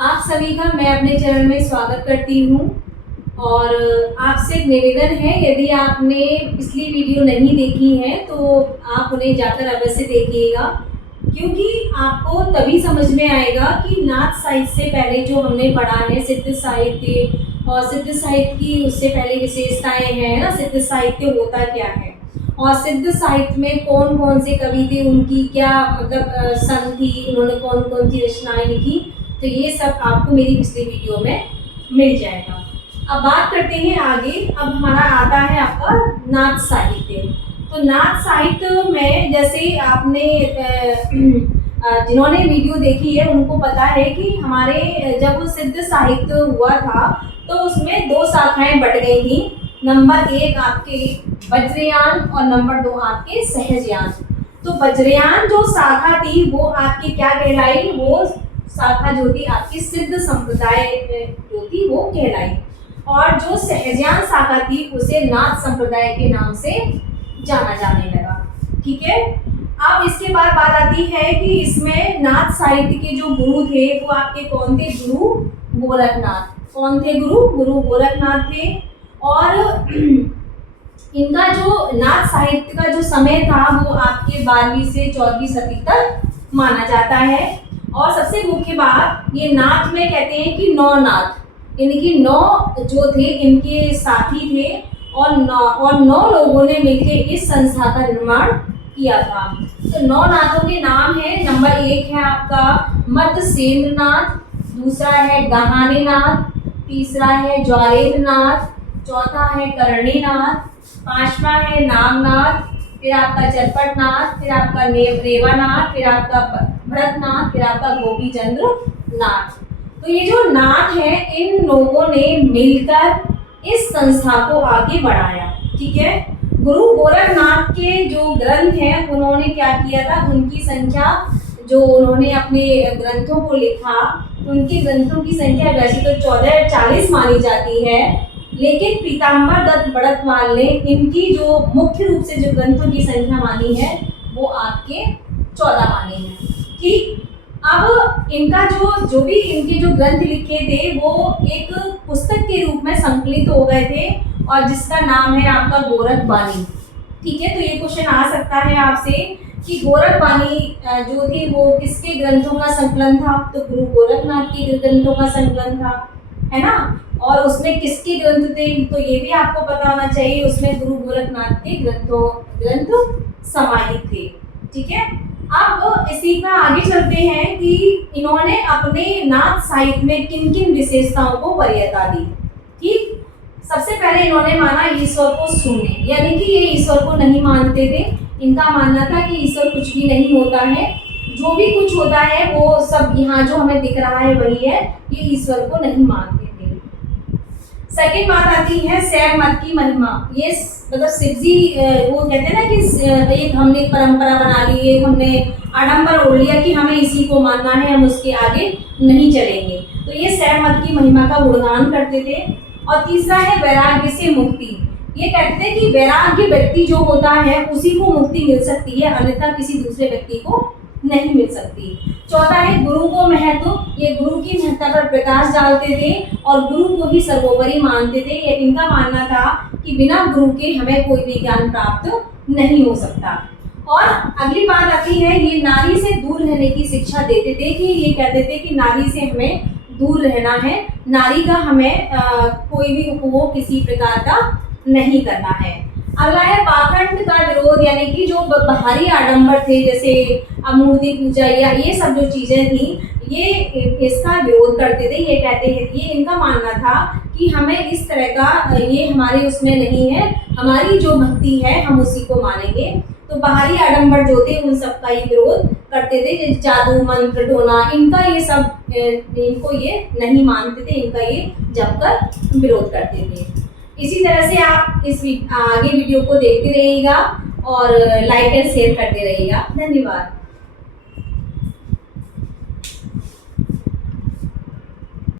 आप सभी का मैं अपने चैनल में स्वागत करती हूँ। और आपसे एक निवेदन है, यदि आपने पिछली वीडियो नहीं देखी है तो आप उन्हें जाकर अवश्य देखिएगा, क्योंकि आपको तभी समझ में आएगा कि नाथ साहित्य से पहले जो हमने पढ़ा है सिद्ध साहित्य, और सिद्ध साहित्य की उससे पहले विशेषताएं हैं ना, सिद्ध साहित्य होता क्या है और सिद्ध साहित्य में कौन कौन से कवि थे, उनकी क्या मतलब सन थी, उन्होंने कौन कौन सी रचनाएं लिखी, तो ये सब आपको मेरी पिछली वीडियो में मिल जाएगा। अब बात करते हैं आगे। अब हमारा आता है आपका नाथ साहित्य। तो नाथ साहित्य में जैसे आपने जिन्होंने वीडियो देखी है उनको पता है कि हमारे जब सिद्ध साहित्य हुआ था तो उसमें दो शाखाएं बट गई थी। नंबर 1 आपके वज्रयान और नंबर 2 आपके सहजयान। तो वज्रयान जो शाखा थी वो आपकी क्या कहलाई, वो शाखा जो थी आपकी सिद्ध संप्रदाय जो थी वो कहलाई, और जो सहजयान शाखा थी उसे नाथ संप्रदाय के नाम से जाना जाने लगा। ठीक है। अब इसके बाद बात आती है कि इसमें नाथ साहित्य के जो गुरु थे वो आपके कौन थे, गुरु गोरखनाथ। कौन थे गुरु गोरखनाथ थे। और इनका जो नाथ साहित्य का जो समय था वो आपके 12वीं से 14वीं सदी तक माना जाता है। और सबसे मुख्य बात, ये नाथ में कहते हैं कि 9 नाथ, इनकी 9 जो थे इनके साथी थे, और 9 लोगों ने मिलकर इस संस्था का निर्माण किया था। तो 9 नाथों के नाम है। नंबर 1 है आपका मत्स्येंद्र नाथ, दूसरा है गहाने नाथ, तीसरा है ज्वारेंद्र नाथ, चौथा है करणी नाथ, 5वां है नागनाथ, फिर आपका चरपट नाथ, फिर आपका रेवानाथ, फिर आपका भरतनाथ, फिर आपका गोपीचंद्र नाथ। तो ये जो नाथ है इन लोगों ने मिलकर इस संस्था को आगे बढ़ाया। ठीक है। गुरु गोरखनाथ के जो ग्रंथ हैं उन्होंने क्या किया था, उनकी संख्या जो उन्होंने अपने ग्रंथों को लिखा, उनके ग्रंथों की संख्या वैसे तो 1440 मानी जाती है, लेकिन पीताम्बर दत्त बड़कवाल ने इनकी जो मुख्य रूप से जो ग्रंथों की संख्या मानी है वो आपके 14 मानी है। ठीक। अब इनका जो भी इनके जो ग्रंथ लिखे थे वो एक पुस्तक के रूप में संकलित हो गए थे, और जिसका नाम है आपका गोरखबानी। ठीक है। तो ये क्वेश्चन आ सकता है आपसे कि गोरखबानी जो थी वो किसके ग्रंथों का संकलन था, तो गुरु गोरखनाथ के ग्रंथों का संकलन था, है ना। और उसमें किसके ग्रंथ थे, तो ये भी आपको पता होना चाहिए, उसमें गुरु गोरखनाथ के ग्रंथ समाहित थे। ठीक है। अब इसी का आगे चलते हैं कि इन्होंने अपने नाथ साहित्य में किन किन विशेषताओं को वरीयता दी। ठीक। सबसे पहले इन्होंने माना ईश्वर को शून्य, यानी कि ये ईश्वर को नहीं मानते थे। इनका मानना था कि ईश्वर कुछ भी नहीं होता है, जो भी कुछ होता है वो सब यहाँ जो हमें दिख रहा है वही है, ये ईश्वर को नहीं मानते थे। सेकंड बात आती है शैव मत की महिमा। ये मतलब शिव जी वो कहते हैं ना कि एक हमने परंपरा बना ली, एक हमने आडंबर ओढ़ लिया कि हमें इसी को मानना है, हम उसके आगे नहीं चलेंगे। तो ये शैव मत की महिमा का गुणगान करते थे। और तीसरा है वैराग्य से मुक्ति। ये कहते हैं कि वैराग्य व्यक्ति जो होता है उसी को मुक्ति मिल सकती है, अन्यथा किसी दूसरे व्यक्ति को नहीं मिल सकती। चौथा है गुरु को महत्व। ये गुरु की महत्ता पर प्रकाश डालते थे और गुरु को ही सर्वोपरि मानते थे। ये इनका मानना था कि बिना गुरु के हमें कोई भी ज्ञान प्राप्त नहीं हो सकता। और अगली बात आती है, ये नारी से दूर रहने की शिक्षा देते थे, कि ये कहते थे कि नारी से हमें दूर रहना है, नारी का हमें कोई भी उपभोग किसी प्रकार का नहीं करना है। अगला है पाखंड का विरोध, यानी कि जो बाहरी आडंबर थे जैसे मूर्ति पूजा या ये सब जो चीजें थी, ये इसका विरोध करते थे। ये कहते हैं, ये इनका मानना था कि हमें इस तरह का ये हमारे उसमें नहीं है, हमारी जो भक्ति है हम उसी को मानेंगे। तो बाहरी आडंबर जो थे उन सब का ये विरोध करते थे, जैसे जादू मंत्र ढोना, इनका ये सब इनको ये नहीं मानते थे, इनका ये जमकर विरोध करते थे। इसी तरह से आप इस आगे वीडियो को देखते रहिएगा और लाइक एंड शेयर करते रहिएगा। धन्यवाद।